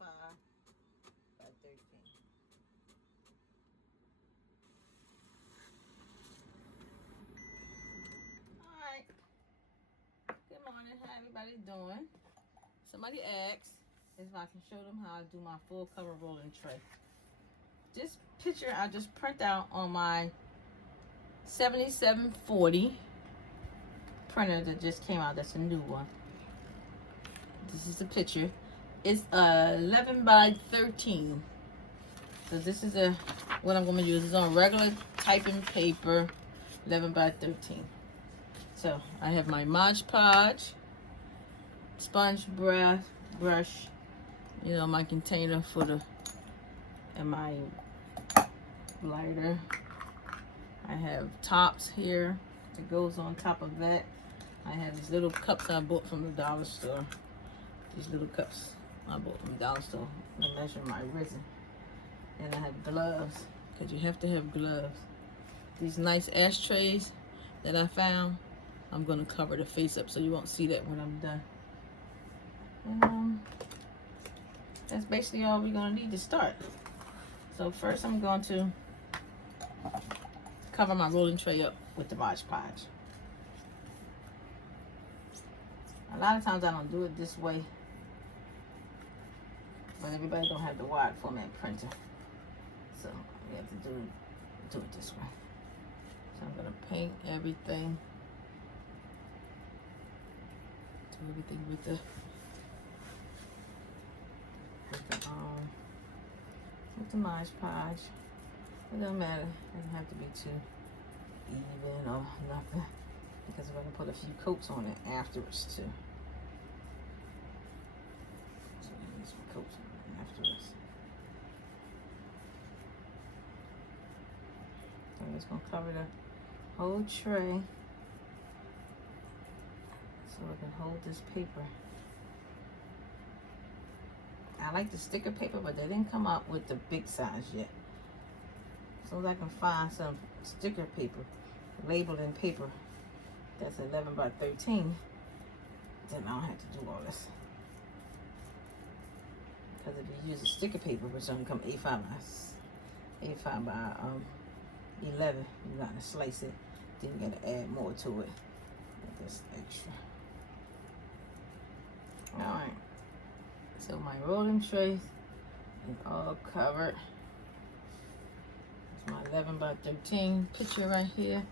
by 13. Alright. Good morning. How everybody doing? Somebody asked if I can show them how I do my full cover rolling tray. This picture I just print out on my 7740 printer that just came out. That's a new one. This is the picture. It's 11 by 13. So this is what I'm going to use. It's on regular typing paper, 11 by 13. So I have my Mod Podge, sponge brush, you know, my container for the, and my lighter. I have tops here that goes on top of that. I have these little cups I bought from the dollar store. These little cups I bought from the dollar store to measure my resin. And I have gloves, because you have to have gloves. These nice ashtrays that I found, I'm going to cover the face up so you won't see that when I'm done. And that's basically all we're going to need to start. So first I'm going to cover my rolling tray up with the Mod Podge. A lot of times I don't do it this way, but everybody don't have the wide format printer, so we have to do it this way. So I'm gonna paint everything, do everything with the Mod Podge. It doesn't matter. It doesn't have to be too even or nothing, because we're gonna put a few coats on it afterwards too. So we need some coats on it afterwards. So I'm just gonna cover the whole tray so I can hold this paper. I like the sticker paper, but they didn't come out with the big size yet. So as I can find some sticker paper, labeled in paper, that's 11 by 13, then I don't have to do all this. Because if you use a sticker paper, which doesn't come A5 by 11, you got to slice it, then you got to add more to it. That's extra. Alright, so my rolling tray is all covered. It's my 11 by 13 picture right here.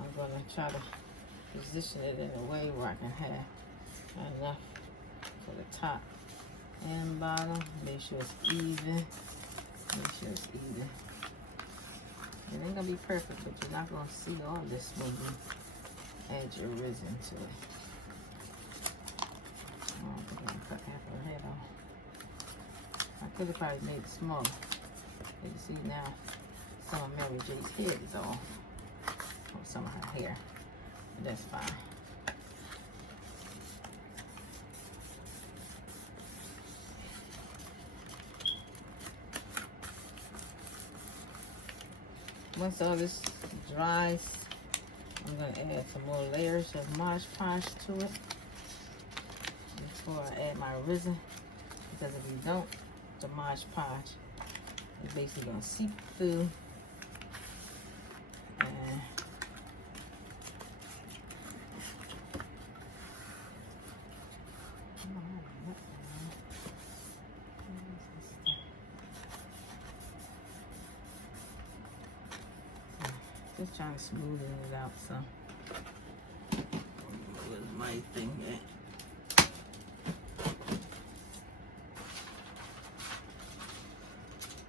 I'm going to try to position it in a way where I can have enough for the top and bottom. Make sure it's even. Make sure it's even. It ain't going to be perfect, but you're not going to see all this when you add your resin to it. Oh, I think I'm going to cut half of her head off. I could have probably made it smaller. You can see now some of Mary J's head is off. Or some of her hair. But that's fine. Once all this dries, I'm going to add some more layers of Mod Podge to it before I add my resin. Because if you don't, the Mod Podge is basically going to seep through and just trying to smooth it out some. Where's my thing at?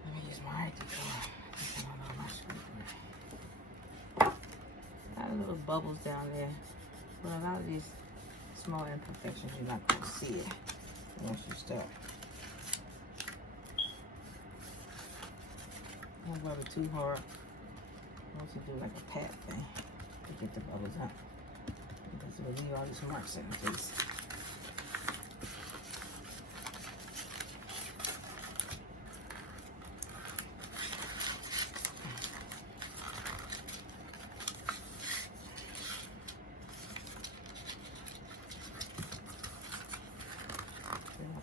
Let me use my right a lot of little bubbles down there, but a lot of these small imperfections you're not going to see it once you start. Don't rub it too hard. Once you do like a pat thing to get the bubbles out, because it will leave all these marks in the face.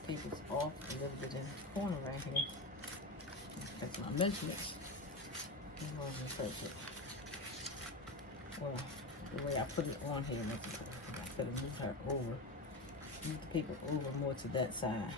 paper's all off a little bit in the corner right here. That's my measurements. I'm going to touch it. Well, the way I put it on here, I could have moved her over. Move the paper over more to that side.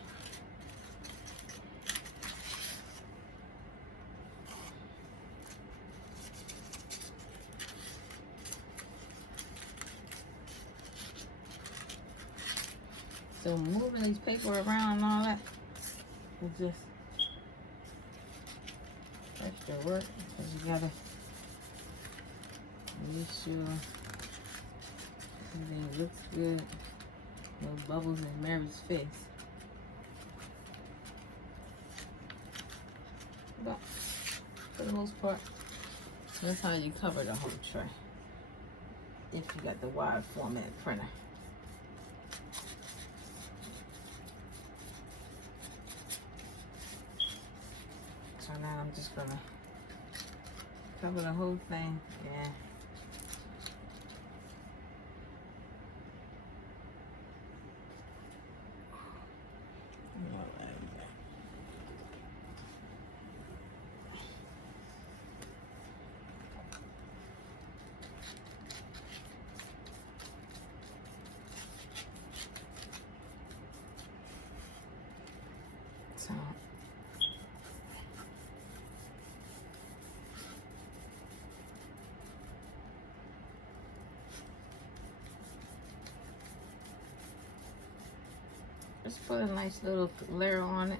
So moving these paper around and all that is just extra work, because you gotta make sure everything looks good. No bubbles in Mary's face. But for the most part, that's how you cover the whole tray. If you got the wide format printer. So now I'm just gonna cover the whole thing, and so just put a nice little layer on it.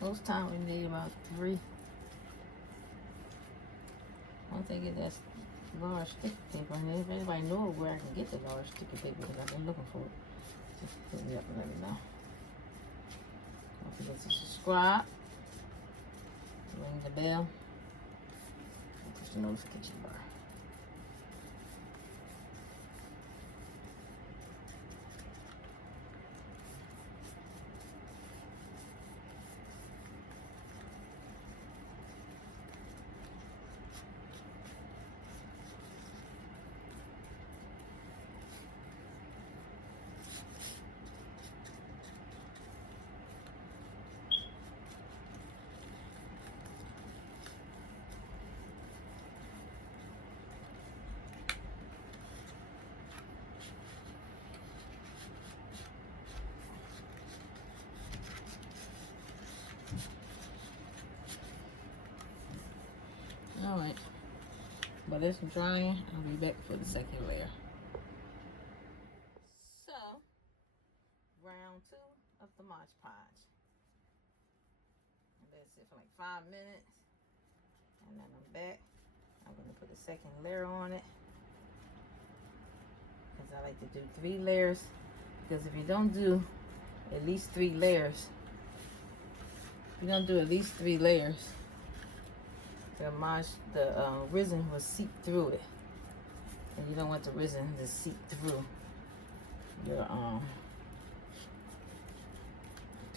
Most time we need about 3. I don't think it's that large sticky paper. And if anybody knows where I can get the large sticky paper, because I've been looking for it, just hit me up and let me know. Don't forget to subscribe, ring the bell, and push the notification bar. Alright, but it's drying. I'll be back for the second layer. So, round 2 of the Mod Podge. And that's it for like 5 minutes. And then I'm back. I'm going to put the second layer on it, because I like to do 3 layers. Because if you don't do at least 3 layers, the resin will seep through it, and you don't want the resin to seep through your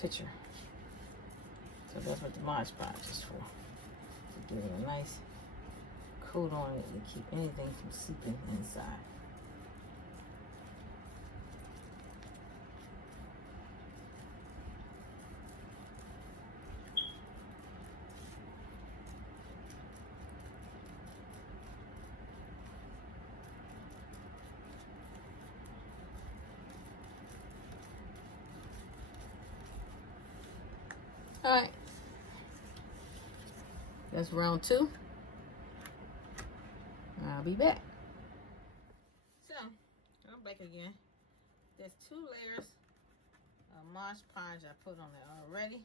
picture. So that's what the Mod Podge is for, to give it a nice coat on it to keep anything from seeping inside. Alright, that's round 2. I'll be back. So, I'm back again. There's 2 layers of Mod Podge I put on there already.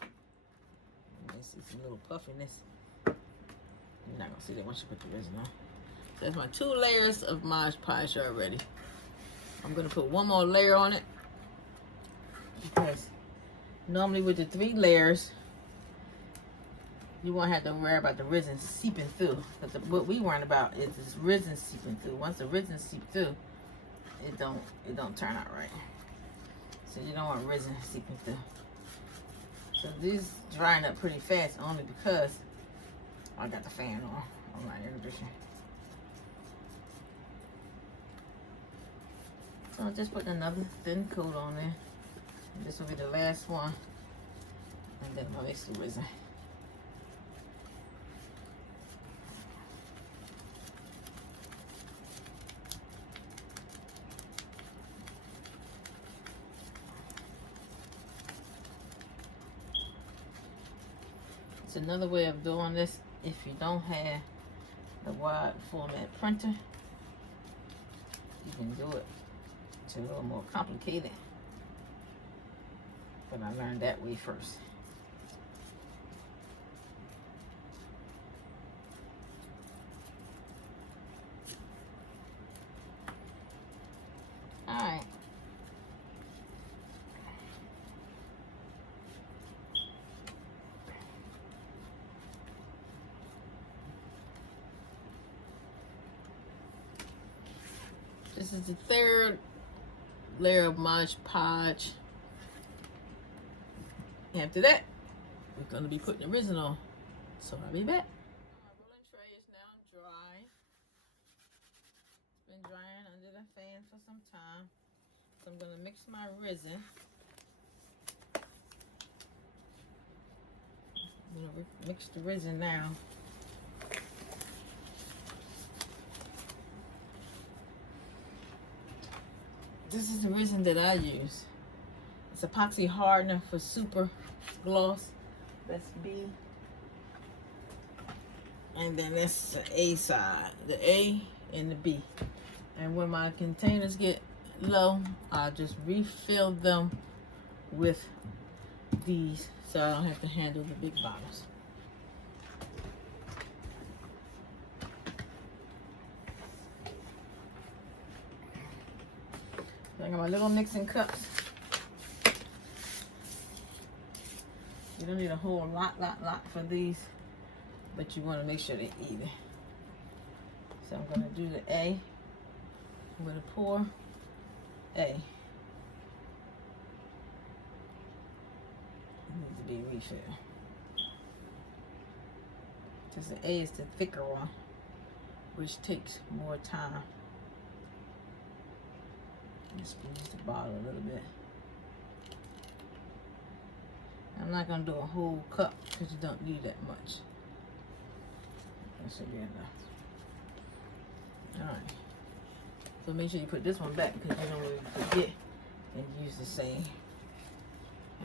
You may see some little puffiness. You're not going to see that once you put the resin on. So that's my 2 layers of Mod Podge already. I'm going to put 1 more layer on it, because normally with the 3 layers, you won't have to worry about the resin seeping through. But what we worrying about is this resin seeping through. Once the resin seeps through, it don't turn out right. So you don't want resin seeping through. So these drying up pretty fast, only because I got the fan on my air conditioner. So I'm just putting another thin coat on there. And this will be the last one. And then I'll mix the resin. It's another way of doing this if you don't have the wide format printer. You can do it. It's a little more complicated, but I learned that way first. All right. This is the third layer of Mod Podge. After that, we're going to be putting the resin on. So I'll be back. My rolling tray is now dry. It's been drying under the fan for some time. So I'm going to mix my resin. I'm going to mix the resin now. This is the resin that I use. It's epoxy hardener for super gloss. That's B. And then that's the A side, the A and the B. And when my containers get low, I just refill them with these so I don't have to handle the big bottles. I got my little mixing cups. You don't need a whole lot for these, but you want to make sure they're even. So I'm going to do the A. I'm going to pour A. It needs to be refilled. Because the A is the thicker one, which takes more time. Squeeze the bottle a little bit. I'm not going to do a whole cup because you don't need that much. That should be enough. Alright. So make sure you put this one back because you don't really forget and use the same.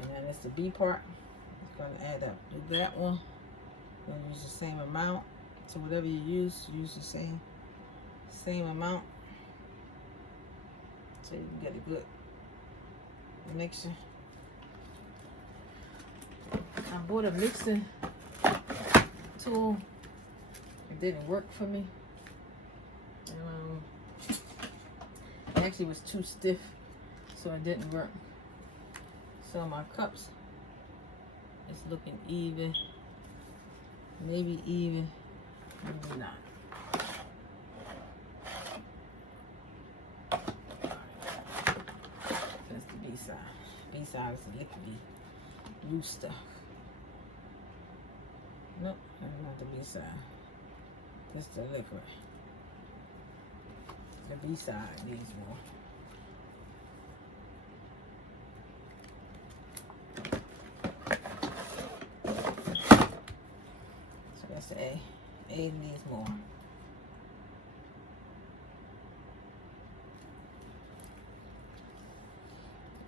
And then it's the B part. It's going to add up to that one. You're going to use the same amount. So whatever you use the same amount. So you can get a good mixture. I bought a mixing tool. It didn't work for me. It actually was too stiff, so it didn't work. So my cups is looking even. Maybe even, maybe not. B-side is the liquidy, loose stuff. Nope, that's not the B-side. That's the liquid. The B-side needs more. So that's the A. A needs more.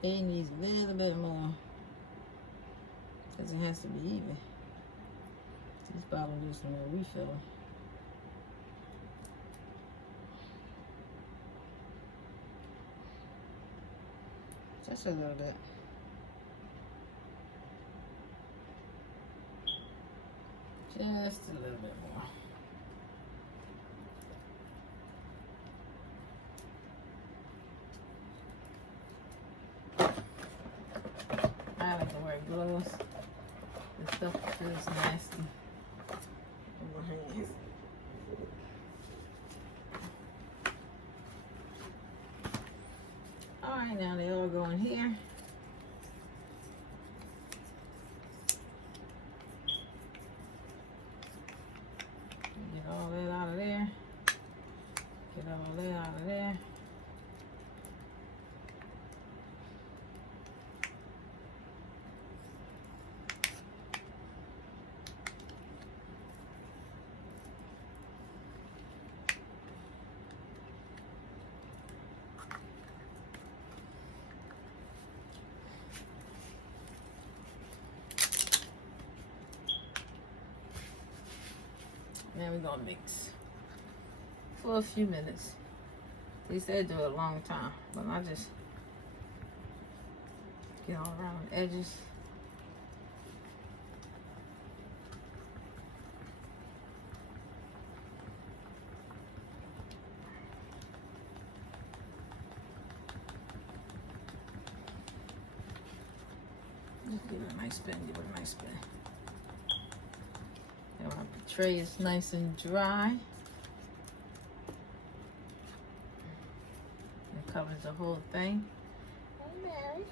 A needs a little bit more because it has to be even. This bottle needs some more refilling. Just a little bit. Just a little bit more. I like to wear gloves. This stuff feels nasty on my hands. Alright, now they all go in here. Get all that out of there. Get all that out of there. Now we're gonna mix for a few minutes. They said do it a long time, but I just get all around the edges. Just give it a nice spin, give it a nice spin. And my tray is nice and dry. It covers the whole thing. Hey,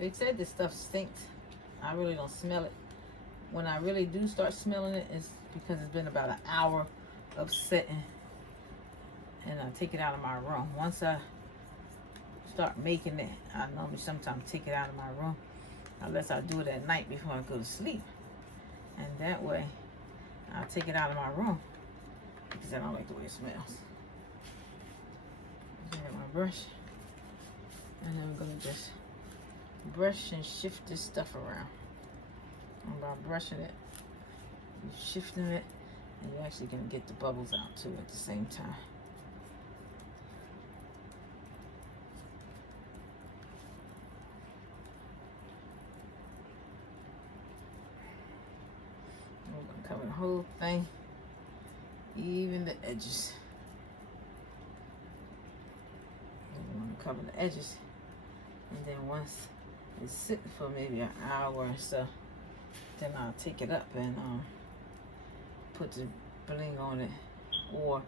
they said this stuff stinks. I really don't smell it. When I really do start smelling it, it's because it's been about an hour of sitting. And I take it out of my room. Once I start making it, I normally sometimes take it out of my room. Unless I do it at night before I go to sleep. And that way, I'll take it out of my room. Because I don't like the way it smells. I have my brush. And then we're going to just brush and shift this stuff around. And by brushing it, you're shifting it, and you're actually going to get the bubbles out too at the same time. And we're going to cover the whole thing, even the edges. And we're going to cover the edges, and then once it's sitting for maybe an hour or so, then I'll take it up and put the bling on it. Or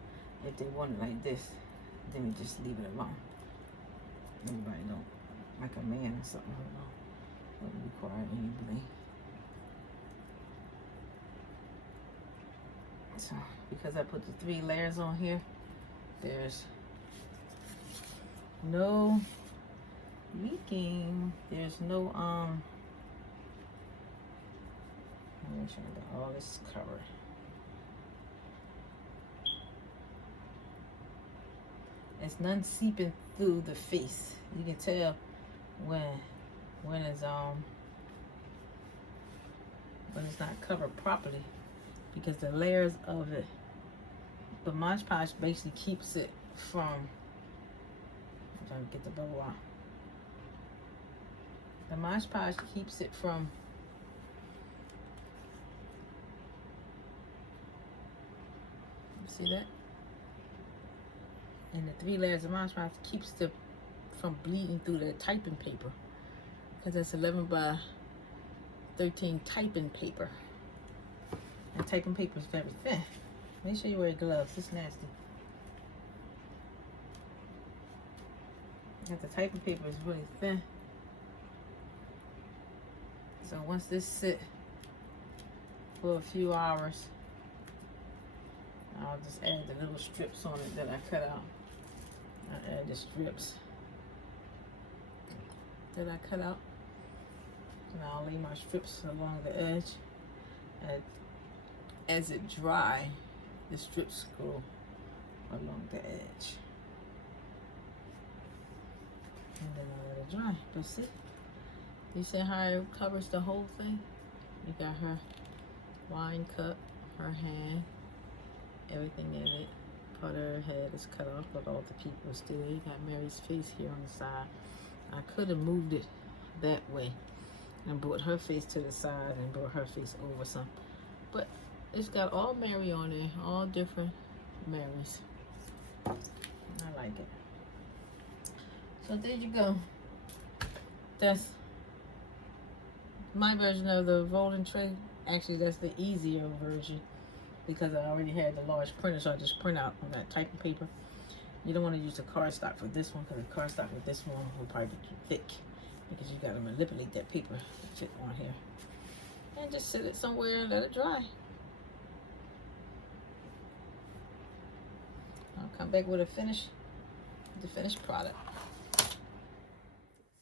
if they want it like this, then we just leave it alone. Everybody don't, like a man or something, I don't know, wouldn't require any bling. So because I put the 3 layers on here, there's no leaking. There's no make sure that all this is covered. It's none seeping through the face. You can tell when it's not covered properly, because the layers of it, the Mod Podge basically keeps it from. I'm trying to get the bubble out. The Mod Podge keeps it from see that? And the 3 layers of Mod Podge keeps the from bleeding through the typing paper, because that's 11 by 13 typing paper. And typing paper is very thin. Make sure you wear gloves. It's nasty. And the typing paper is really thin. So once this sit for a few hours, I'll just add the little strips on it that I cut out. I add the strips that I cut out. And I'll lay my strips along the edge. And as it dry, the strips go along the edge. And then I'll let it dry. But see, you see how it covers the whole thing? You got her wine cup, her hand, everything in it. Part of her head is cut off, but all the people are still there. You got Mary's face here on the side. I could have moved it that way and brought her face to the side and brought her face over some. But it's got all Mary on there, all different Marys. I like it. So there you go. That's my version of the rolling tray. Actually, that's the easier version, because I already had the large printer, so I just print out on that typing paper. You don't want to use the cardstock for this one, because the cardstock with this one will probably be too thick, because you got to manipulate that paper to fit on here. And just sit it somewhere and let it dry. I'll come back with the finished product.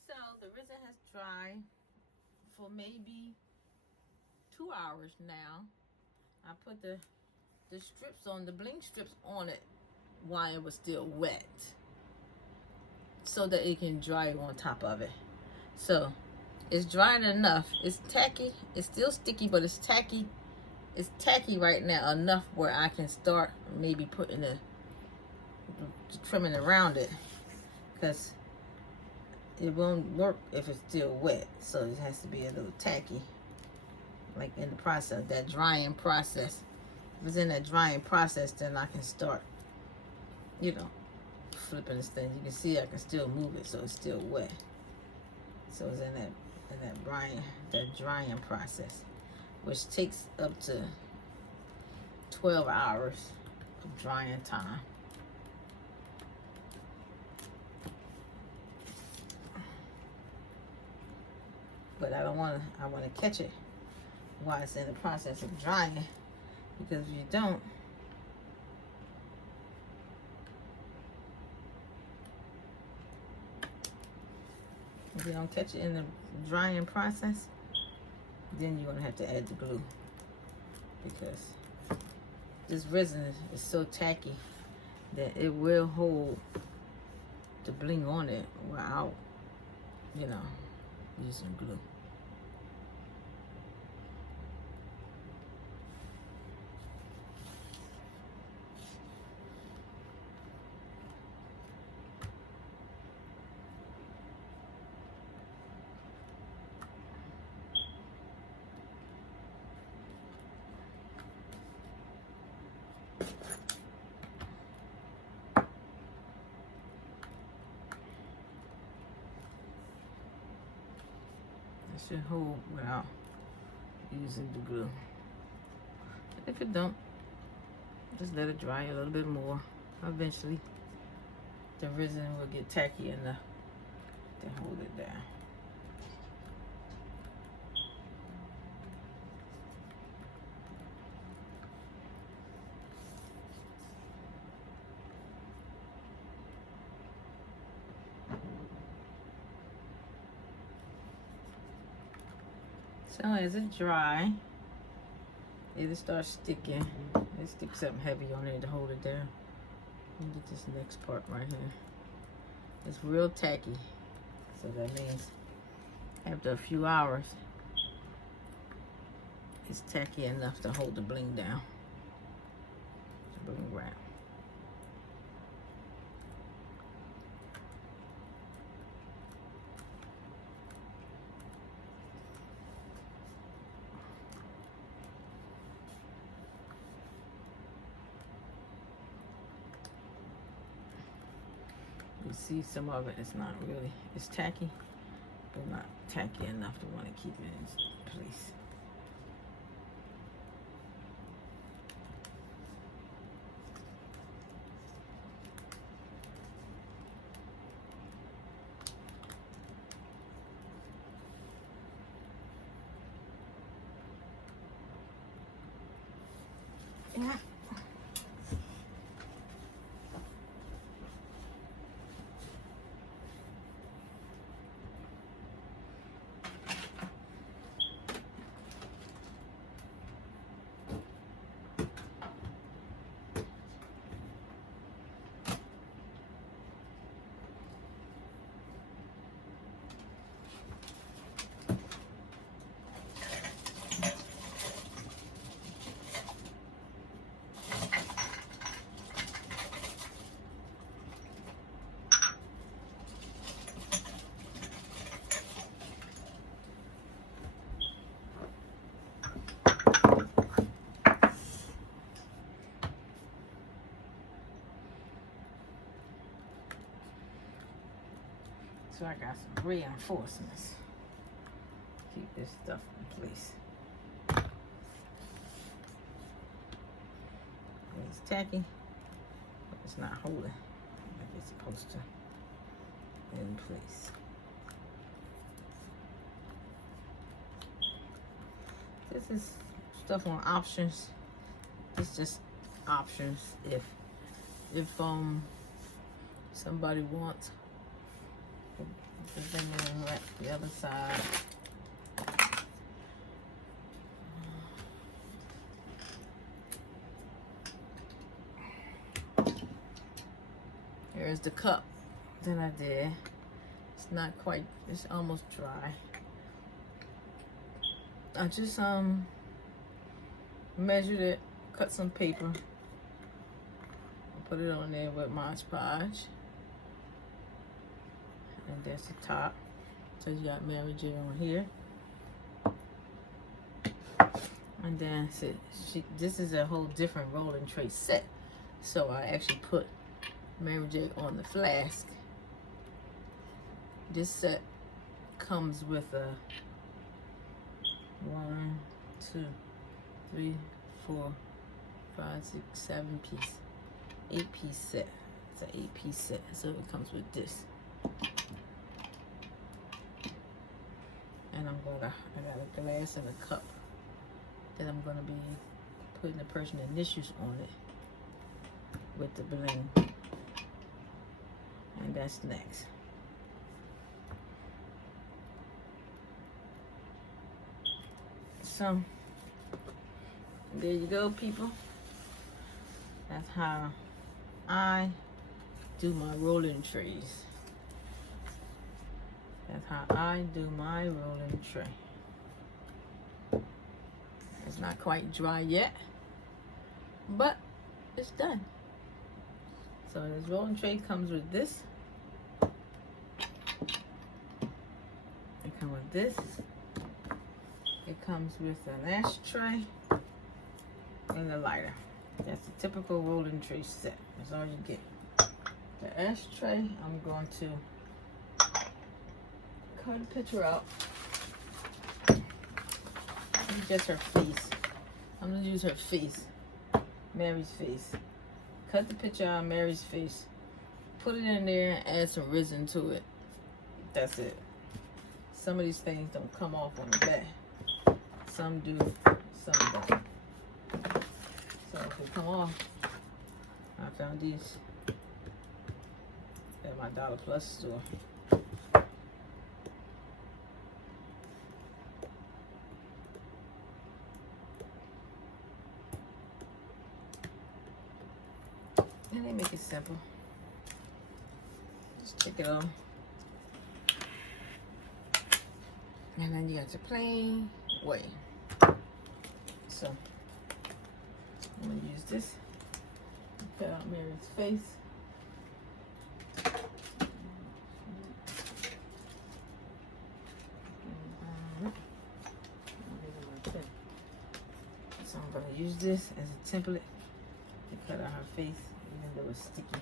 So the resin has dried for maybe 2 hours now. I put the strips on, the bling strips on it while it was still wet, so that it can dry on top of it. So it's drying enough. It's tacky. It's still sticky, but it's tacky. It's tacky right now enough where I can start maybe putting the trimming around it, because it won't work if it's still wet. So it has to be a little tacky, like in the process, that drying process. If it's in that drying process, then I can start, you know, flipping this thing. You can see I can still move it, so it's still wet. So it's in that drying process, which takes up to 12 hours of drying time. But I want to catch it while it's in the process of drying, because if you don't, catch it in the drying process, then you're going to have to add the glue, because this resin is so tacky that it will hold the bling on it without, using glue. It should hold without using the glue. If it don't, just let it dry a little bit more. Eventually, the resin will get tacky enough to hold it down. So as it dry, it'll start sticking. Let's stick something heavy on it to hold it down. Let me get this next part right here. It's real tacky, so that means after a few hours, it's tacky enough to hold the bling down. The bling wrap. You see some of it, it's not really, it's tacky, but not tacky enough to want to keep it in place. Yeah. So I got some reinforcements. Keep this stuff in place. It's tacky, but it's not holding like it's supposed to in place. This is stuff on options. It's just options if somebody wants. Then we'll wrap the other side. There's the cup that I did. It's not quite, it's almost dry. I just measured it, cut some paper, and put it on there with Mod Podge. And that's the top. So you got Mary J on here. And then this is a whole different rolling tray set. So I actually put Mary J on the flask. This set comes with a 1, 2, 3, 4, 5, 6, 7 piece, 8-piece set. It's an 8-piece set, so it comes with this. And I got a glass and a cup that I'm gonna be putting the Persian initials on it with the bling. And that's next. So there you go, people. That's how I do my rolling trays. That's how I do my rolling tray. It's not quite dry yet, but it's done. So this rolling tray comes with this. It comes with this. It comes with an ashtray and a lighter. That's a typical rolling tray set. That's all you get. The ashtray, I'm going to cut a picture out. Just her face. I'm gonna use her face, Mary's face. Cut the picture out of Mary's face. Put it in there and add some resin to it. That's it. Some of these things don't come off on the back. Some do, some don't. So if they come off, I found these at my Dollar Plus store. And they make it simple. Just take it off. And then you got your plain way. So I'm gonna use this. Cut out Mary's face. So I'm gonna use this as a template to cut out her face, even though it's sticky.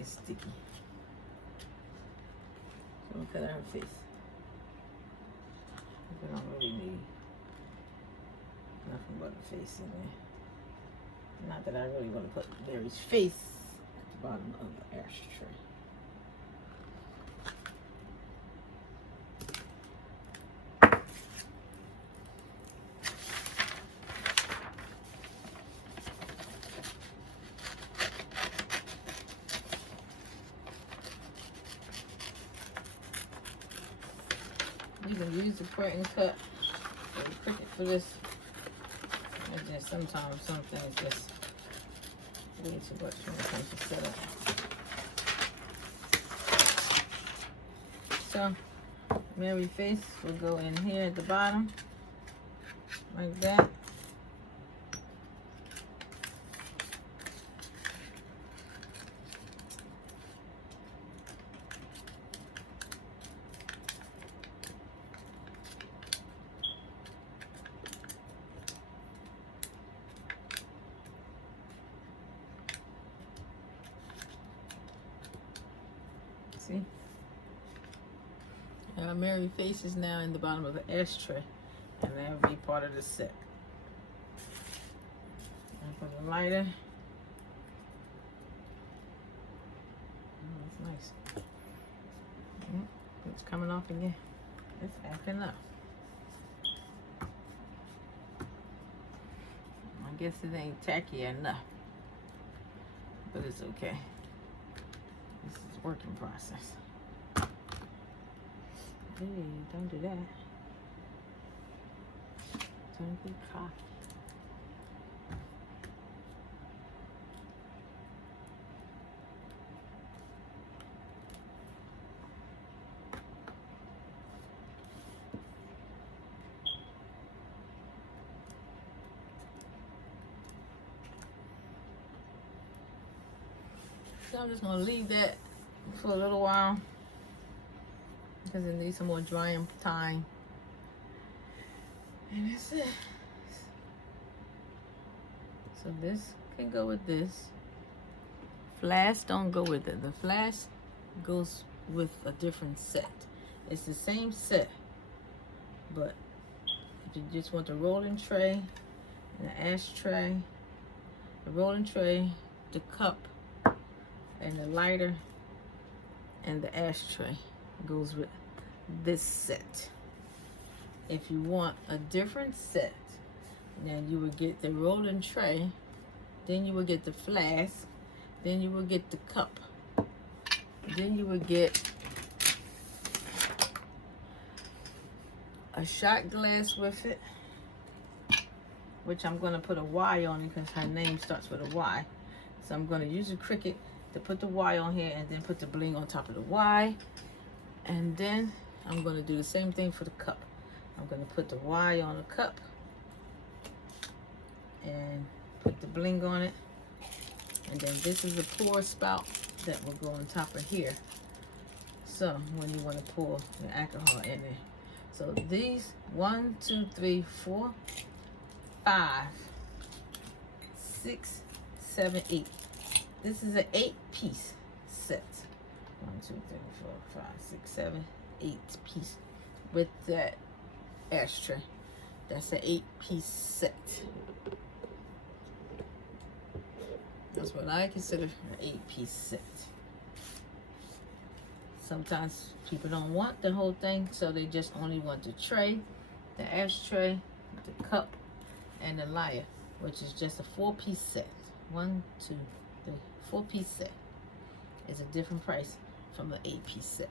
It's sticky. So I'm gonna cut out her face. I don't really need nothing but a face in there. Not that I really want to put Mary's face at the bottom of the ashtray. You can use the print and cut or the Cricut for this. And then sometimes some things just way too much when it comes to setup. So Mary's face will go in here at the bottom, like that. See? Mary's face is now in the bottom of the ashtray, and that will be part of the set. And for the lighter, that's nice. It's coming off again. It's acting up. I guess it ain't tacky enough, but it's okay. This is a working process. Hey, don't do that. Don't be cocky. So I'm just gonna leave that for a little while because it needs some more drying time. And that's it. So this can go with this. Flask don't go with it. The flask goes with a different set. It's the same set, but if you just want the rolling tray and the ashtray, the rolling tray, the cup, and the lighter, and the ashtray goes with this set. If you want a different set, then you would get the rolling tray, then you would get the flask, then you would get the cup, then you would get a shot glass with it, which I'm going to put a Y on it because her name starts with a Y. So I'm going to use a Cricut to put the Y on here and then put the bling on top of the Y. And then I'm going to do the same thing for the cup. I'm going to put the Y on the cup and put the bling on it. And then this is a pour spout that will go on top of here. So when you want to pour the alcohol in there. So these 1, 2, 3, 4, 5, 6, 7, 8. This is an 8-piece set. 1, 2, 3, 4, 5, 6, 7, 8 piece with that ashtray. That's an 8-piece set. That's what I consider an 8-piece set. Sometimes people don't want the whole thing, so they just only want the tray, the ashtray, the cup, and the lighter, which is just a 4-piece set. 1, 2, 3, 4-piece set. It's a different price from an 8-piece set.